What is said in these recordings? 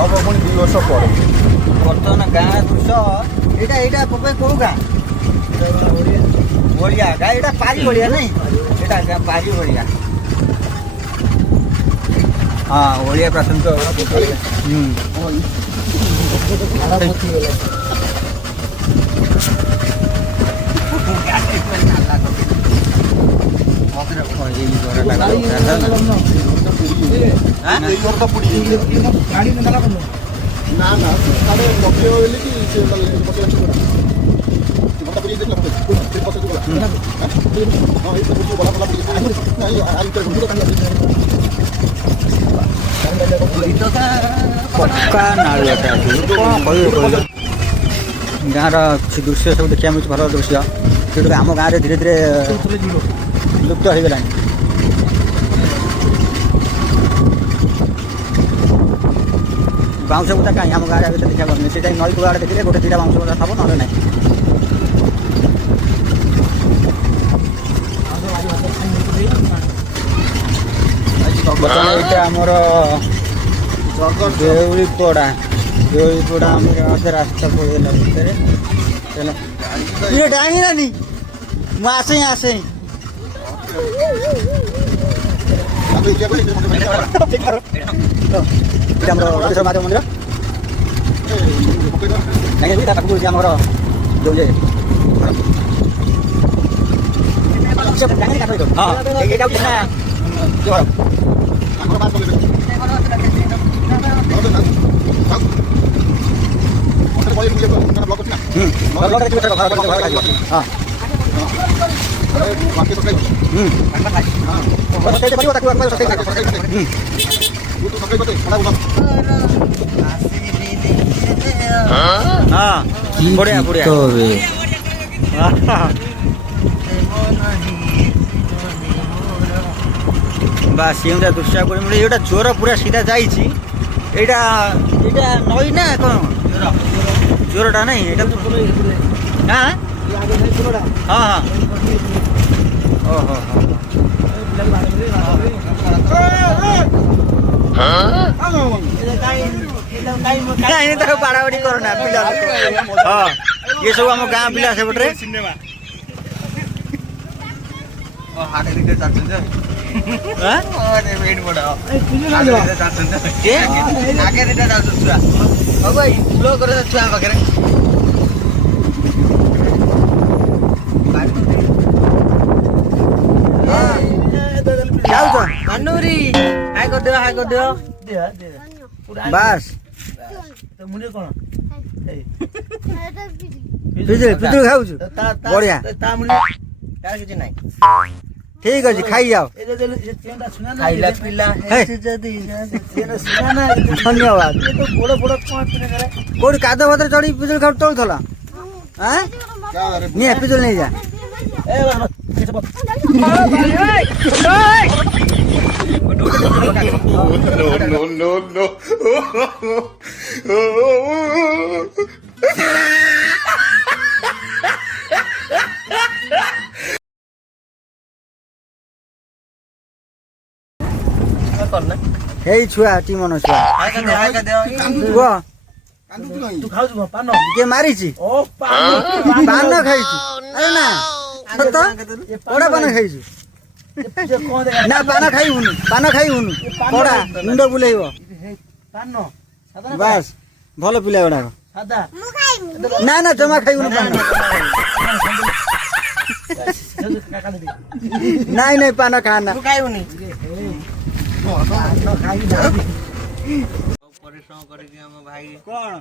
হব পুଣି 2 ବର୍ଷ ପରେ। ବର୍ତ୍ତମାନ ଗାଁ ଦୃଶ୍ୟ ଏଇଟା ପକାଇ କୋଉ ଗାଁ ବଳିଆ ଗାଁ ଏଇଟା ପାରି ବଳିଆ ନାଇଁ ଏଇଟା ପାରି ବଳିଆ ହଁ ଓଡ଼ିଆ ପ୍ରାଥମିକ ନା ନା ସାଡେ ଲକ୍ଷ୍ୟ ବୋଲି କି ସେ ପଛେ ଅଛି ମତ ପୁରୀ ଦେଖିଲା ସେ ପଛେ ଗଲା ହଁ ଏଇ ସବୁ ବଡ ବଡ ନାଇଁ ଆଇ ତ ଘୁରୁ କାହିଁ ପକ୍କା ନାଳଟା କ'ଣ କହିବେ କହିଲେ ଗାଁର କିଛି ଦୃଶ୍ୟ ସବୁ ଦେଖିବା ମିଳୁଛି ଭଲ ଦୃଶ୍ୟ ଯେଉଁଟାକି ଆମ ଗାଁରେ ଧୀରେ ଧୀରେ ଲୁପ୍ତ ହୋଇଗଲାଣି। ବାଉଁଶ ବୁଦା କାହିଁ ଆମ ଗାଁରେ ଏବେ ଦେଖିବାକୁ ପାଉନି ସେଇଟା ନଈ କୂଳ ଆଡ଼େ ଦେଖିଲେ ଗୋଟେ ଦୁଇଟା ବାଉଁଶ ବୁଦା ଥବ ନହେଲେ ନାହିଁ। ଏଇଟା ଆମର ଦେଉଳିପଡ଼ା ଆମର ଅଧେ ରାସ୍ତା ପଳେଇଲା ଭିତରେ ଡାଣିଲାନି ମୁଁ ଆସେ ଆମର ମନ୍ଦିର ତା ପାଖକୁ ଆମର ଯୋଉ ବଢିଆ ବଢିଆ ବାସ୍ ଏମିତିଆ ଦୃଶ୍ୟ କରି ମିଳେ ଏଇଟା ଚୋର ପୁରା ସିଧା ଯାଇଛି ଏଇଟା ନଈ ନା କ'ଣ ଚୋରଟା ନାଇଁ ଏଇଟା ହଁ ଓହୋ ତାକୁ ବାଡ଼ାବାଡ଼ି କରନା ପିଲା ହଁ ଇଏ ସବୁ ଆମ ଗାଁ ପିଲା ସେପଟରେ ଛୁଆ ପାଖରେ ବାସ୍ ପିଜୁଳି ଖାଉଛୁ ବଢିଆ କିଛି ନାହିଁ ଠିକ ଅଛି ଖାଇଯାଅ ଧନ୍ୟବାଦ କୋଉଠି କାଦ ଭଦ୍ର ଚଢି ପିଜୁଳି ତୋଳୁଥିଲ ନିଏ ପିଜୁଳି ନେଇଯା no. ହେଇ ଛୁଆ ଟିମନ ଛୁଆ କିଏ ମାରିଛି ପାନ ଖାଇଛୁ ଆରେ ନା ସତ କଡ଼ା ପାନ ଖାଇଛୁ ନା ପାନ ଖାଇବୁନି କଡ଼ା ମୁଣ୍ଡ ବୁଲେଇବ ବାସ୍ ଭଲ ପିଲା ଗୁଡାକ ନା ଜମା ଖାଇବୁନି ପାନ ନାଇଁ ପାନ ଖାନା ଖାଇବୁନି ପରିଶ୍ରମ କରିକି ଆମ ଭାଇ କଣ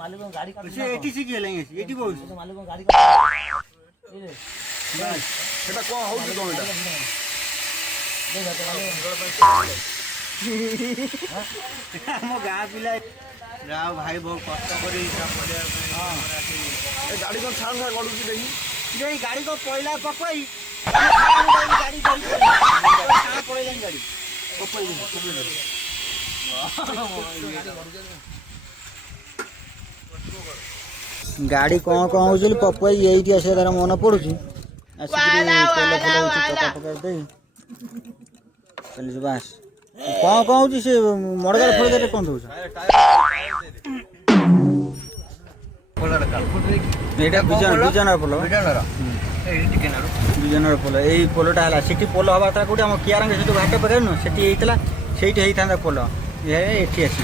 ମାଲିକ ଗାଡି ଏଠି ଶିଖିଗଲେ ଏଠି ବହୁଛି ମାଲିକ ଗାଡି ସେଟା କଣ ହଉଛି କଣ ଆମ ଗାଁ ପିଲା ଯାହା ଭାଇ ବହୁତ କଷ୍ଟ କରି ଗାଡି କଣ ଛାଡ଼ ଗଡୁଛି ଦେଖି ଗାଡି କଣ ପଇଲା ପକାଇ ଗାଡି ପଳେଇଲାନି ଗାଡି ଗାଡି କଣ ହଉଛି ପପାଇ ଏଇଠି ଆସିବା ତାର ମନେ ପଡୁଛି ଆସିକି ତେଲ ଫୁଲ ପକା ଦେଇ ଚାଲିଛୁ ବାସ୍ କ'ଣ ହେଉଛି ସେ ମଡ଼ଗାର ଫଡ଼ଗାରେ କ'ଣ ଦେଉଛ? ଏଇଟା ବିଜୟନଗର ପୋଲ। ବିଜୟନଗର ପୋଲ ଏଇ ପୋଲଟା ହେଲା ସେଠି ପୋଲ ହେବା କଥା କୋଉଠି ଆମ କିଆରାଙ୍ଗ ସେଠି ଘାଟ ପାଖରେ ନୁହଁ ସେଠି ହେଇଥିଲା ସେଇଠି ହେଇଥାନ୍ତା ପୋଲ ଏଠି ଆସି